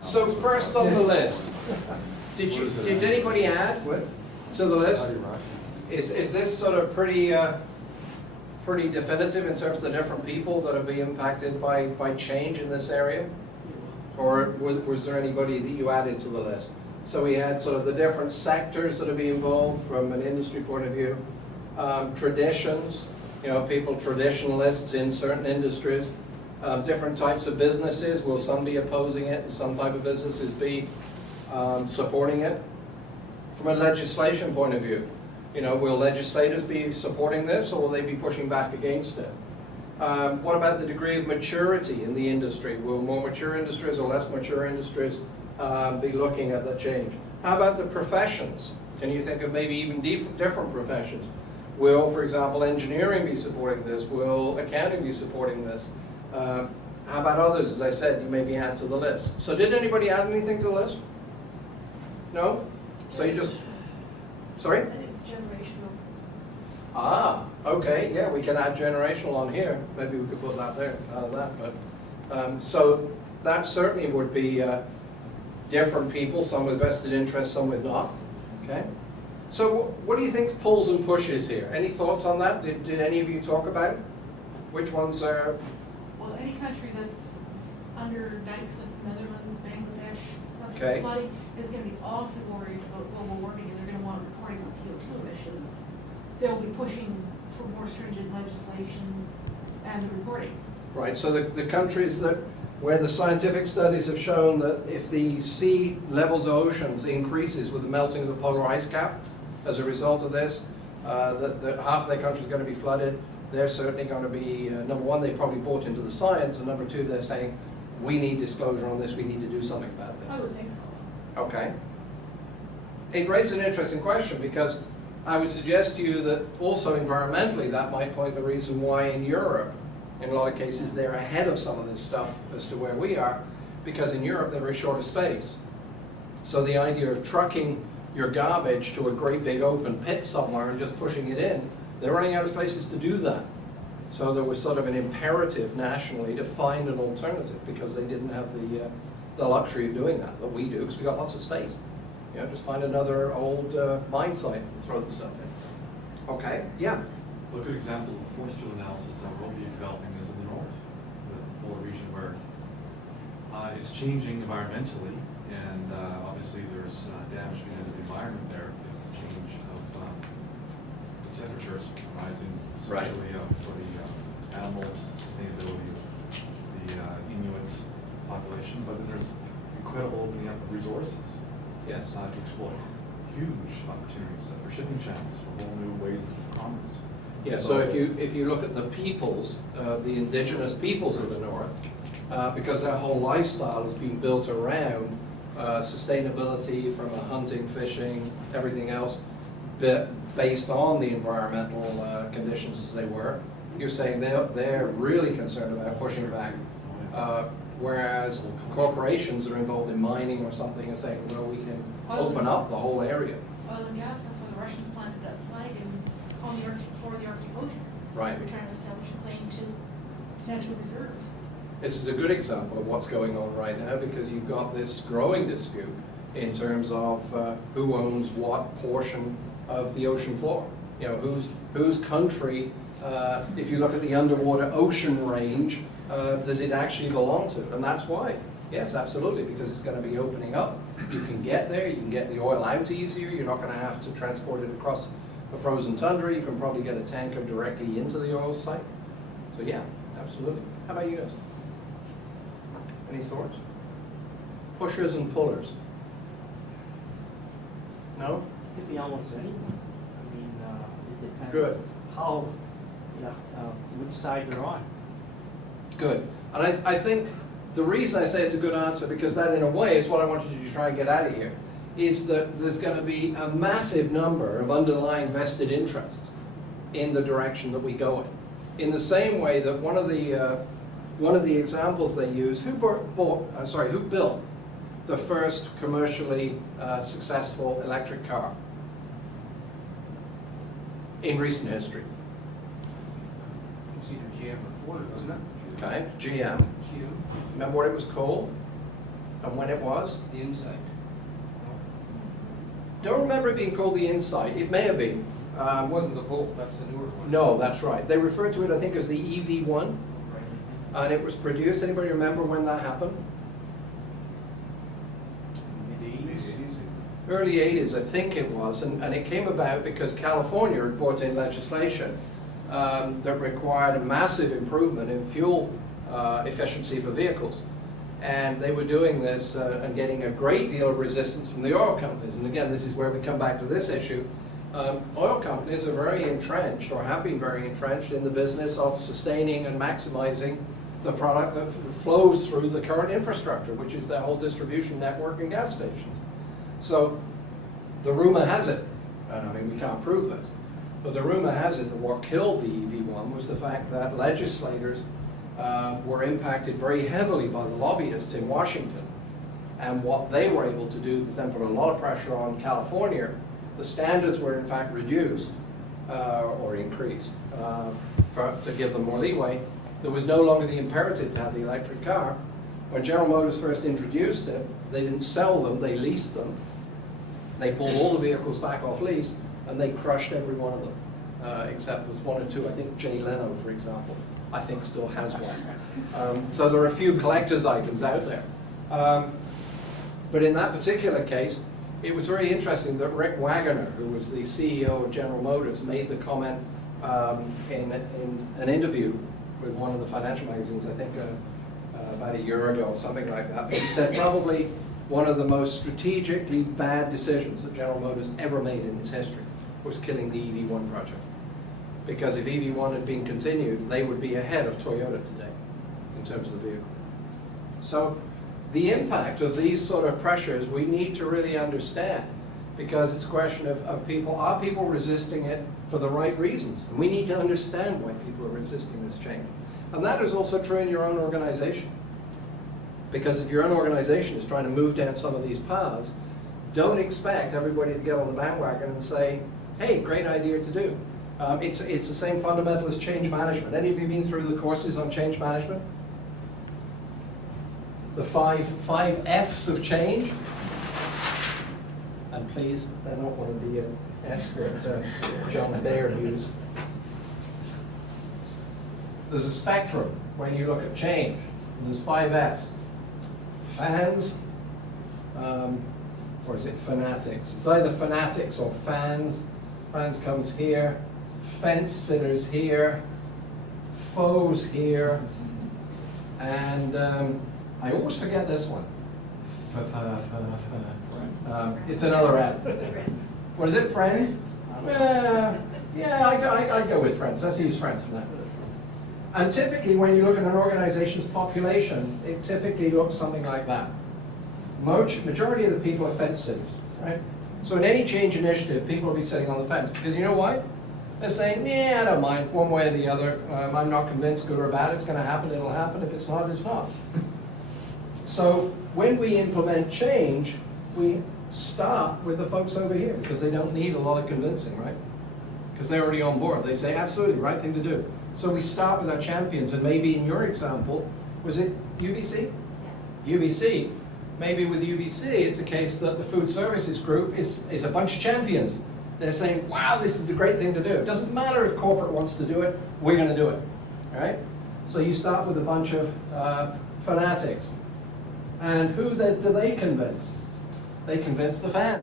So first on the list, did anybody add to the list? Is this sort of pretty definitive in terms of the different people that have been impacted by change in this area? Or was there anybody that you added to the list? So we had sort of the different sectors that have been involved from an industry point of view, traditions, people traditionalists in certain industries, different types of businesses. Will some be opposing it and some type of businesses be supporting it? From a legislation point of view, will legislators be supporting this or will they be pushing back against it? What about the degree of maturity in the industry? Will more mature industries or less mature industries be looking at that change? How about the professions? Can you think of maybe even different professions? Will, for example, engineering be supporting this? Will accounting be supporting this? How about others? As I said, you maybe add to the list. So did anybody add anything to the list? No? So you just, sorry? I think generational. Ah, okay, yeah, we can add generational on here. Maybe we could put that there, out of that. But so that certainly would be different people, some with vested interests, some with not. Okay. So what do you think pulls and pushes here? Any thoughts on that? Did any of you talk about which ones are? Well, any country that's under dikes like the Netherlands, Bangladesh, something Okay. flooding is going to be awfully worried about global warming, and they're going to want reporting on CO2 emissions. They'll be pushing for more stringent legislation and reporting. Right, so the countries where the scientific studies have shown that if the sea levels of oceans increases with the melting of the polar ice cap as a result of this, that half of their country is going to be flooded, they're certainly going to be, number one, they've probably bought into the science, and number two, they're saying, we need disclosure on this, we need to do something about I this. would think so. Okay. It raises an interesting question because I would suggest to you that also environmentally that might point the reason why in Europe, in a lot of cases, they're ahead of some of this stuff as to where we are, because in Europe they're very short of space. So the idea of trucking your garbage to a great big open pit somewhere and just pushing it in, they're running out of places to do that. So there was sort of an imperative nationally to find an alternative because they didn't have the luxury of doing that we do, because we got lots of space. Just find another old mine site and throw the stuff in. Okay, yeah. Well, a good example of forestry analysis that will be developing is in the north, the polar region, where it's changing environmentally, and obviously there's damage being done to the environment there because the change of temperatures rising, especially for the animals, the sustainability of the Inuit population, but then there's incredible opening up of resources. Yes. To exploit huge opportunities for shipping channels, for whole new ways of commerce. Yeah, so if you look at the peoples, the indigenous peoples of the north, because their whole lifestyle has been built around sustainability from hunting, fishing, everything else, based on the environmental conditions as they were, you're saying they're really concerned about pushing back. Whereas corporations that are involved in mining or something are saying, well, we can open up the whole area. Oil and gas, that's why the Russians planted that flag on the Arctic, for the Arctic Ocean. Right. They're trying to establish a claim to potential reserves. This is a good example of what's going on right now because you've got this growing dispute in terms of who owns what portion of the ocean floor. Whose country, if you look at the underwater ocean range, does it actually belong to? And that's why. Yes, absolutely, because it's going to be opening up. You can get there, you can get the oil out easier, you're not going to have to transport it across a frozen tundra, you can probably get a tanker directly into the oil site. So yeah, absolutely. How about you guys? Any thoughts? Pushers and pullers? No? Could be almost anyone. I mean, it depends. Good. How, which side they're on. Good. And I think the reason I say it's a good answer, because that in a way is what I wanted you to try and get out of here, is that there's going to be a massive number of underlying vested interests in the direction that we go in the same way that one of the examples they use, who built the first commercially successful electric car in recent history? It's either GM or Ford, wasn't it? Okay, GM. Remember what it was called? and when it was. The Insight. Don't remember it being called the Insight. It may have been. It wasn't the Volt, that's the newer one. No, that's right. They referred to it, I think, as the EV1, and it was produced. Anybody remember when that happened? Mid-80s. Early 80s, I think it was, and it came about because California had brought in legislation that required a massive improvement in fuel efficiency for vehicles. And they were doing this and getting a great deal of resistance from the oil companies. And again, this is where we come back to this issue. Oil companies are very entrenched, or have been very entrenched, in the business of sustaining and maximizing the product that flows through the current infrastructure, which is their whole distribution network and gas stations. So the rumor has it, and I mean we can't prove this, but the rumor has it that what killed the EV1 was the fact that legislators were impacted very heavily by the lobbyists in Washington, and what they were able to do was then put a lot of pressure on California. The standards were in fact reduced or increased to give them more leeway. There was no longer the imperative to have the electric car. When General Motors first introduced it, they didn't sell them, they leased them. They pulled all the vehicles back off lease, and they crushed every one of them, except there's one or two. I think Jay Leno, for example, I think still has one. So there are a few collector's items out there. But in that particular case, it was very interesting that Rick Wagoner, who was the CEO of General Motors, made the comment in an interview with one of the financial magazines, I think about a year ago, or something like that. But he said probably one of the most strategically bad decisions that General Motors ever made in its history was killing the EV1 project. Because if EV1 had been continued, they would be ahead of Toyota today in terms of the vehicle. So the impact of these sort of pressures we need to really understand, because it's a question of people, are people resisting it for the right reasons? And we need to understand why people are resisting this change. And that is also true in your own organization. Because if your own organization is trying to move down some of these paths, don't expect everybody to get on the bandwagon and say, hey, great idea to do. It's the same fundamental as change management. Any of you been through the courses on change management? The five F's of change? And please, they're not one of the F's that John Baird used. There's a spectrum when you look at change. There's 5 F's. Fans, or is it fanatics? It's either fanatics or fans. Fans comes here. Fence sitters here. Foes here. And I always forget this one. It's another F. What is it, friends? Yeah, I go with friends. Let's use friends for that. And typically, when you look at an organization's population, it typically looks something like that. Majority of the people are fence sitters, right? So in any change initiative, people will be sitting on the fence. Because you know why? They're saying, yeah, I don't mind, one way or the other. I'm not convinced, good or bad, it's going to happen, it'll happen. If it's not, it's not. So when we implement change, we start with the folks over here, because they don't need a lot of convincing, right? Because they're already on board. They say, absolutely, right thing to do. So we start with our champions, and maybe in your example, was it UBC? Yes. UBC. Maybe with UBC, it's a case that the food services group is a bunch of champions. They're saying, wow, this is the great thing to do. It doesn't matter if corporate wants to do it, we're going to do it, right? So you start with a bunch of fanatics. And who do they convince? They convince the fans.